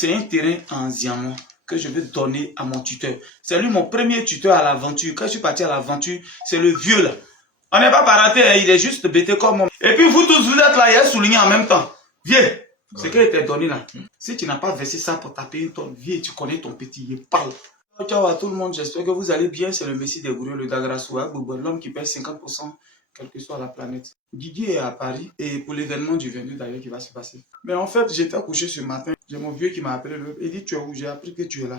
c'est un terrain en diamant que je vais donner à mon tuteur. C'est lui mon premier tuteur à l'aventure. Quand je suis parti à l'aventure, c'est le vieux là. On n'est pas parenté, hein, il est juste bêté comme moi. Et puis vous tous, vous êtes là, il a souligné en même temps. Viens, ce qui était donné là. Si tu n'as pas versé ça pour taper une tonne, viens, tu connais ton petit, il parle. Ciao à tout le monde, j'espère que vous allez bien. C'est le Messie des Goureux, le Dagrasoua, l'homme qui pèse 50%, quelle que soit la planète. Guigui est à Paris et pour l'événement du 22 d'ailleurs qui va se passer. Mais en fait, j'étais couché ce matin. J'ai mon vieux qui m'a appelé. Il dit, tu es où? J'ai appris que tu es là.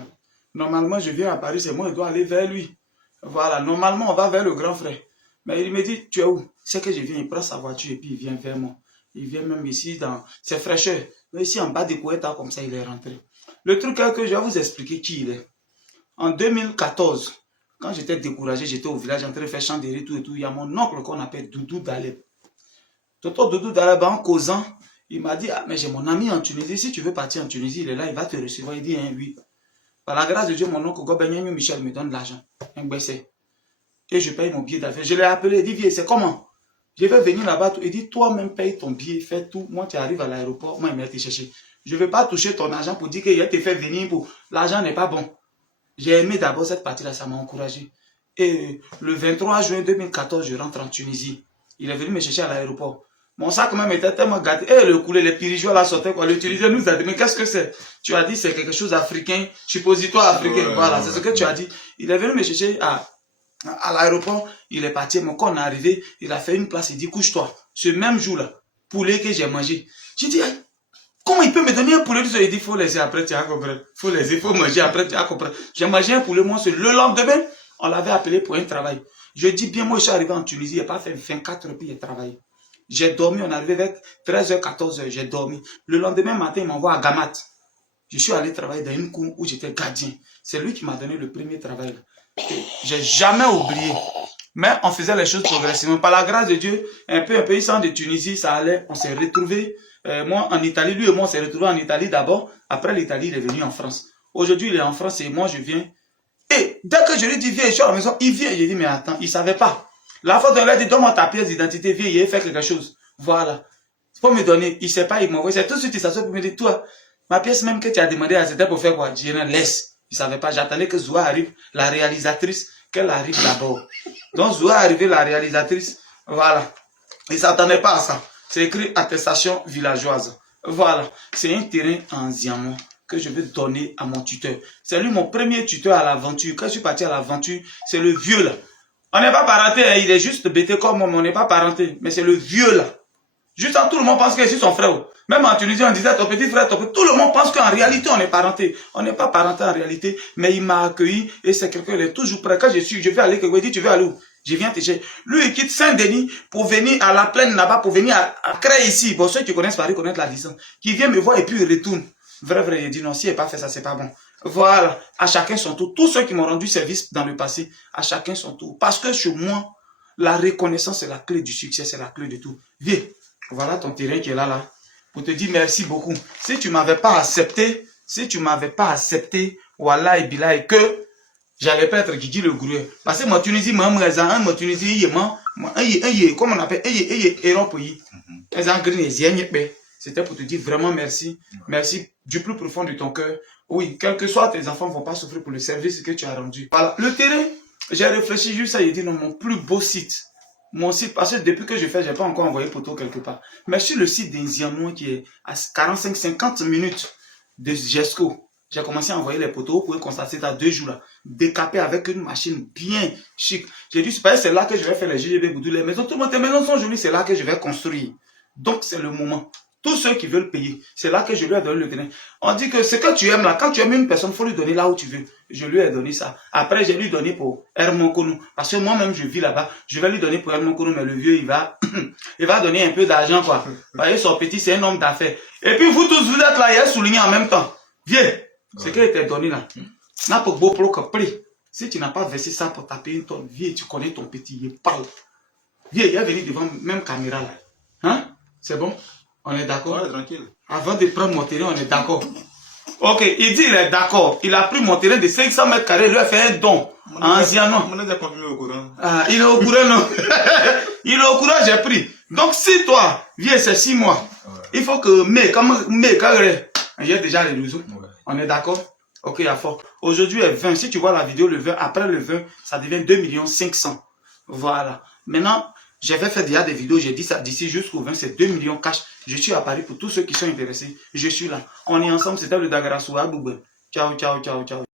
Normalement, je viens à Paris, c'est moi, je dois aller vers lui. Voilà, normalement, on va vers le grand frère. Mais il me dit, tu es où? C'est que je viens, il prend sa voiture et puis il vient vers moi. Il vient même ici dans ses fraîcheurs. Ici en bas des couettes, comme ça, il est rentré. Le truc est que je vais vous expliquer qui il est. En 2014, quand j'étais découragé, j'étais au village en train de faire chanderie, tout et tout. Il y a mon oncle qu'on appelle Doudou Daleb. Toto Doudou Daleb, en causant, il m'a dit, ah, mais j'ai mon ami en Tunisie. Si tu veux partir en Tunisie, il est là, il va te recevoir. Il dit, hein, oui. Par la grâce de Dieu, mon oncle Gobenyan Michel me donne de l'argent. Un baissé. Et je paye mon billet d'avion. Je l'ai appelé, il dit, viens, c'est comment? Je vais venir là-bas. Il dit, toi-même paye ton billet, fais tout. Moi, tu arrives à l'aéroport, moi, il m'a été chercher. Je ne vais pas toucher ton argent pour dire qu'il a été fait venir pour. L'argent n'est pas bon. J'ai aimé d'abord cette partie-là, ça m'a encouragé. Et le 23 juin 2014, je rentre en Tunisie. Il est venu me chercher à l'aéroport. Mon sac même était tellement gâté. Et le coulé, les pirigeois là sortaient quoi. Le Tunisien nous a dit, mais qu'est-ce que c'est? Tu as dit c'est quelque chose africain, suppositoire africain. Voilà, c'est ce que tu as dit. Il est venu me chercher à l'aéroport. Il est parti, mon corps est arrivé. Il a fait une place, il dit, couche-toi. Ce même jour-là, poulet que j'ai mangé. J'ai dit, comment il peut me donner un poulet? Il dit, il faut laisser après, tu as compris. Il faut manger après, tu as compris. J'ai mangé un poulet, moi, le lendemain, on l'avait appelé pour un travail. Je dis bien, moi, je suis arrivé en Tunisie, il n'a pas fait 24 heures, puis il a travaillé. J'ai dormi, on est arrivé vers 13h, 14h, j'ai dormi. Le lendemain matin, il m'envoie à Gamat. Je suis allé travailler dans une cour où j'étais gardien. C'est lui qui m'a donné le premier travail. J'ai jamais oublié. Mais on faisait les choses progressivement. Par la grâce de Dieu, un peu, il sort de Tunisie, ça allait, on s'est retrouvés. Moi, en Italie, lui et moi, on s'est retrouvés en Italie d'abord. Après l'Italie, il est venu en France. Aujourd'hui, il est en France et moi, je viens. Et dès que je lui dis, viens, je suis à la maison, il vient. J'ai dit, mais attends, il ne savait pas. La fois dont il a dit, donne-moi ta pièce d'identité, viens, il a fait quelque chose. Voilà. Pour me donner, il ne sait pas, il m'envoie. C'est tout de suite, il s'assoit pour me dire, toi, ma pièce même que tu as demandé, c'était pour faire quoi? Je dis, laisse. Il ne savait pas. J'attendais que Zoua arrive, la réalisatrice, qu'elle arrive d'abord. Donc, Zoua est arrivée, la réalisatrice. Voilà. Il ne s'attendait pas à ça. C'est écrit attestation villageoise. Voilà. C'est un terrain en diamant que je vais donner à mon tuteur. C'est lui mon premier tuteur à l'aventure. Quand je suis parti à l'aventure, c'est le vieux là. On n'est pas parenté, hein, il est juste bêté comme moi, mais on n'est pas parenté. Mais c'est le vieux là. Juste tout le monde pense que c'est son frère. Même en Tunisie, on disait ton petit frère, tout le monde pense qu'en réalité, on est parenté. On n'est pas parenté en réalité, mais il m'a accueilli et c'est quelqu'un qui est toujours prêt. Quand je vais aller, il dit, tu veux aller où? Je viens te chercher. Lui, il quitte Saint-Denis pour venir à la plaine là-bas, pour venir à créer ici. Pour ceux qui connaissent Paris, connaissent la distance. Qui vient me voir et puis il retourne. Vrai, il dit non, si il n'a pas fait ça, c'est pas bon. Voilà, à chacun son tour. Tous ceux qui m'ont rendu service dans le passé, à chacun son tour. Parce que chez moi, la reconnaissance, c'est la clé du succès, c'est la clé de tout. Viens, voilà ton terrain qui est là, pour te dire merci beaucoup. Si tu ne m'avais pas accepté, voilà, et bila, et que j'allais pas être Guigui le gourou. Parce que ma Tunisie, ma Tunisie, comment on appelle, c'était pour te dire vraiment merci. Merci du plus profond de ton cœur. Oui, quel que soit tes enfants ne vont pas souffrir pour le service que tu as rendu. Voilà, le terrain, j'ai réfléchi juste à j'ai dit non, mon plus beau site. Mon site, parce que depuis que je fais, je n'ai pas encore envoyé photo quelque part. Mais sur le site d'Inzianois qui est à 45-50 minutes de Gesco, j'ai commencé à envoyer les photos. Vous pouvez constater ça 2 jours là. Décapé avec une machine bien chic. J'ai dit, c'est là que je vais faire les GGB Boudou. Les maisons, tout le monde, tes maisons sont jolies, c'est là que je vais construire. Donc c'est le moment. Tous ceux qui veulent payer, c'est là que je lui ai donné le terrain. On dit que ce que tu aimes là, quand tu aimes une personne, il faut lui donner là où tu veux. Je lui ai donné ça. Après, j'ai lui donné pour Hermokonou. Parce que moi-même, je vis là-bas. Je vais lui donner pour Hermokonou, mais le vieux, il va donner un peu d'argent, quoi. Vous voyez, son petit, c'est un homme d'affaires. Et puis, vous tous, vous êtes là, il a souligné en même temps. Viens. Ce qui a été donné là. N'a pas beau pro que prix. Si tu n'as pas versé ça pour taper une tonne, viens, tu connais ton petit, il parle. Viens, il est venu devant même caméra là. Hein? C'est bon? On est d'accord? Ouais, tranquille. Avant de prendre mon terrain, on est d'accord. Ok, il dit il est d'accord. Il a pris mon terrain de 500 mètres carrés, il lui a fait un don. Anciennement. On a continué au courant. Ah, il est au courant, non? Il est au courant, j'ai pris. Donc, si toi, viens, c'est 6 mois. Ouais. Il faut que, J'ai déjà les réseaux. Ouais. On est d'accord? Ok, à fort. Aujourd'hui est 20. Si tu vois la vidéo le 20, après le 20, ça devient 2 500 000. Voilà. Maintenant, j'avais fait déjà des vidéos, j'ai dit ça d'ici jusqu'au 20, c'est 2 millions cash. Je suis à Paris pour tous ceux qui sont intéressés. Je suis là. On est ensemble, c'était le Dagara Soua Boubou. Ciao, ciao, ciao, ciao.